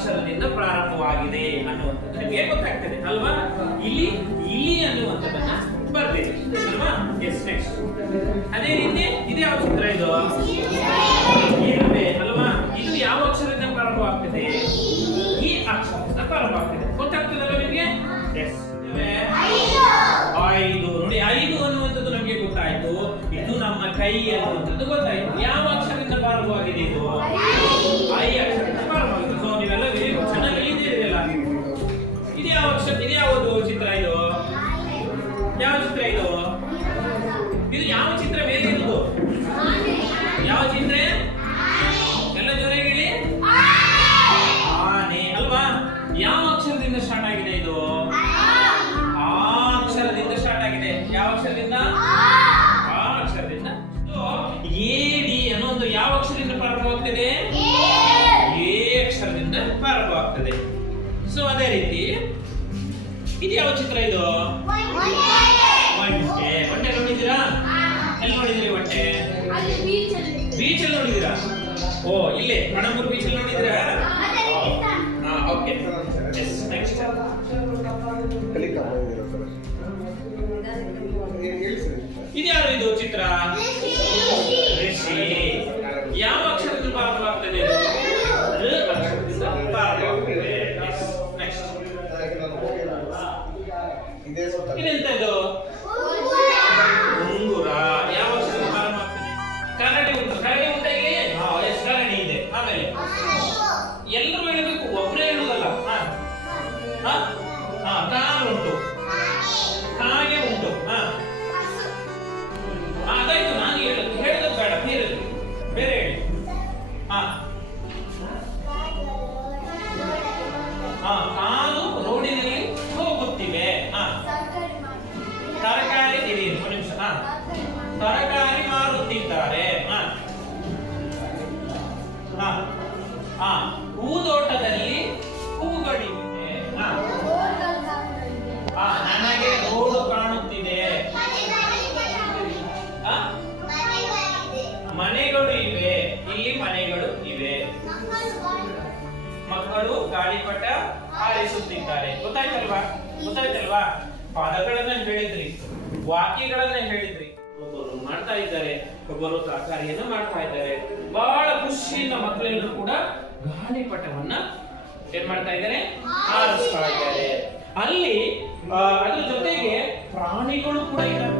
ಅಕ್ಷರದಿಂದ ಪ್ರಾರಂಭವಾಗಿದೆ ಅನ್ನುವಂಥದ್ದು ನಿಮಗೆ ಗೊತ್ತಾಗ್ತದೆ ಅಲ್ವಾ. ಇಲಿ ಇಲಿ ಅನ್ನುವಂಥದ್ದನ್ನ ಬರ್ದಿದೆ ಅಲ್ವಾ. ಎಸ್ ನೆಕ್ಸ್ಟ್ ಅದೇ ರೀತಿ ಇದು ಯಾವ ಚಿತ್ರ ಇದು ಇರುವೆ ಅಲ್ವಾ. ಇದು ಯಾವ ಅಕ್ಷರದಿಂದ ಪ್ರಾರಂಭವಾಗ್ತದೆ ಈ ಅಕ್ಷರದಿಂದ ಪ್ರಾರಂಭವಾಗ್ತದೆ ಗೊತ್ತಾಗ್ತದಲ್ಲ ನಿಮಗೆ. ಎಸ್ 5 ನೋಡಿ 5 ಅನ್ನುವಂಥದ್ದು ನಮಗೆ ಗೊತ್ತಾಯ್ತು. ಇದು ನಮ್ಮ ಕೈ ಅನ್ನುವಂಥದ್ದು ಗೊತ್ತಾಯ್ತು. ಯಾವ ಅಕ್ಷರದಿಂದ ಪ್ರಾರಂಭವಾಗಿದೆ ಇದು ಐ ಅಕ್ಷರದಿಂದ ಪ್ರಾರಂಭವಾಗಿದೆ. ಸೊ ನೀವೆಲ್ಲ ಚೆನ್ನಾಗಿ ಹೇಳಿದ್ದೀರಲ್ಲ. ಇದು ಯಾವ ಅಕ್ಷರ ಇದು ಯಾವುದು ಚಿತ್ರ ಇದು ಯಾವ ಚಿತ್ರ ಇದು ಇದು ಯಾವ ಚಿತ್ರ ಬೇರೆ ಇರುವುದು ಯಾವ ಚಿತ್ರ ಎಲ್ಲ ಜೋರಾಗಿ ಹೇಳಿ ಆನೆ ಅಲ್ವಾ. ಯಾವ ಅಕ್ಷರದಿಂದ ಸ್ಟಾರ್ಟ್ ಆಗಿದೆ ಇದು ಅಕ್ಷರದಿಂದ ಸ್ಟಾರ್ಟ್ ಆಗಿದೆ. ಯಾವ ಅಕ್ಷರದಿಂದ ಆ ಅಕ್ಷರದಿಂದ. ಎಡಿ ಅನ್ನೋದು ಯಾವ ಅಕ್ಷರದಿಂದ ಪ್ರಾರಂಭವಾಗ್ತದೆ ಎ ಅಕ್ಷರದಿಂದ ಪ್ರಾರಂಭವಾಗ್ತದೆ. ಸೊ ಅದೇ ರೀತಿ ಇದು ಯಾವ ಚಿತ್ರ ಇದು ಒಂಟೆ. ಒಂಟೆ ನೋಡಿದ್ದೀರಾ ಎಲ್ಲಿ ನೋಡಿದಿರಿ ಒಂಟೆ ಬೀಚ್ ಅಲ್ಲಿ ನೋಡಿದ್ದೀರಾ. ಓ ಇಲ್ಲೇ ಪಣಂಬೂರು ಬೀಚ್ ಅಲ್ಲಿ ನೋಡಿದ್ದೀರಾ. ಓಕೆ ನೆಕ್ಸ್ಟ್ ಇದು ಯಾರು ಇದು ಚಿತ್ರ ಋಷಿ. ಯಾವ ಅಕ್ಷರದಿಂದ ಪ್ರಾರಂಭವಾಗ್ತದೆ ಇದು ಅಕ್ಷರದಿಂದ ಪ್ರಾರಂಭವಾಗ್ತದೆ. ನೆಕ್ಸ್ಟ್ ಇದೆಂತದ್ದು ಉಂಗುರ. ಯಾವ ಅಕ್ಷರದಿಂದ ಪ್ರಾರಂಭವಾಗ್ತದೆ ಕರಡಿ ಉಂಟು. ಕರಡಿ ಉಂಟ ಇಲ್ಲಿ ಎಷ್ಟು ಕರಡಿ ಇದೆ. ಆಮೇಲೆ ಎಲ್ಲರೂ ಹೇಳಬೇಕು ಒಬ್ಬರೇ ಹೇಳುದಲ್ಲ. ಕಾರು ಉಂಟು ಹಾಗೆ ಉಂಟು. ಅದಾಯ್ತು ನಾನು ಹೇಳೋದು ಬೇಡ ಬೇರೆ ಹೇಳಿ. ಕಾರು ರೋಡಿನಲ್ಲಿ ಹೋಗುತ್ತಿವೆ. ತರಕಾರಿ ಇರಿ ಒಂದು ನಿಮಿಷ. ತರಕಾರಿ ಮಾರುತ್ತಿದ್ದಾರೆ. ಹೂದೋಟದಲ್ಲಿ ಹೂಗಳಿವೆ. ನನಗೆ ರೋಡು ಕಾಣುತ್ತಿದೆ. ಮನೆಗಳು ಇವೆ. ಇಲ್ಲಿ ಮನೆಗಳು ಇವೆ. ಮಕ್ಕಳು ಗಾಳಿಪಟ ಹಾರಿಸುತ್ತಿದ್ದಾರೆ. ಗೊತ್ತಾಯ್ತಲ್ವಾ. ಪದಗಳನ್ನ ಹೇಳಿದ್ರಿ, ವಾಕ್ಯಗಳನ್ನ ಹೇಳಿದ್ರಿ. ಒಬ್ಬರು ಮಾಡ್ತಾ ಇದ್ದಾರೆ, ಒಬ್ಬರು ತರಕಾರಿಯನ್ನ ಮಾಡ್ತಾ ಇದ್ದಾರೆ. ಬಹಳ ಖುಷಿಯಿಂದ ಮಕ್ಕಳೆಲ್ಲರೂ ಕೂಡ ಗಾಳಿಪಟವನ್ನ ಏನ್ ಮಾಡ್ತಾ ಇದ್ದಾರೆ ಹಾರಿಸ್ತಾ ಇದ್ದಾರೆ. ಅಲ್ಲಿ ಅದ್ರ ಜೊತೆಗೆ ಪ್ರಾಣಿಗಳು ಕೂಡ ಇದ್ದಾರೆ.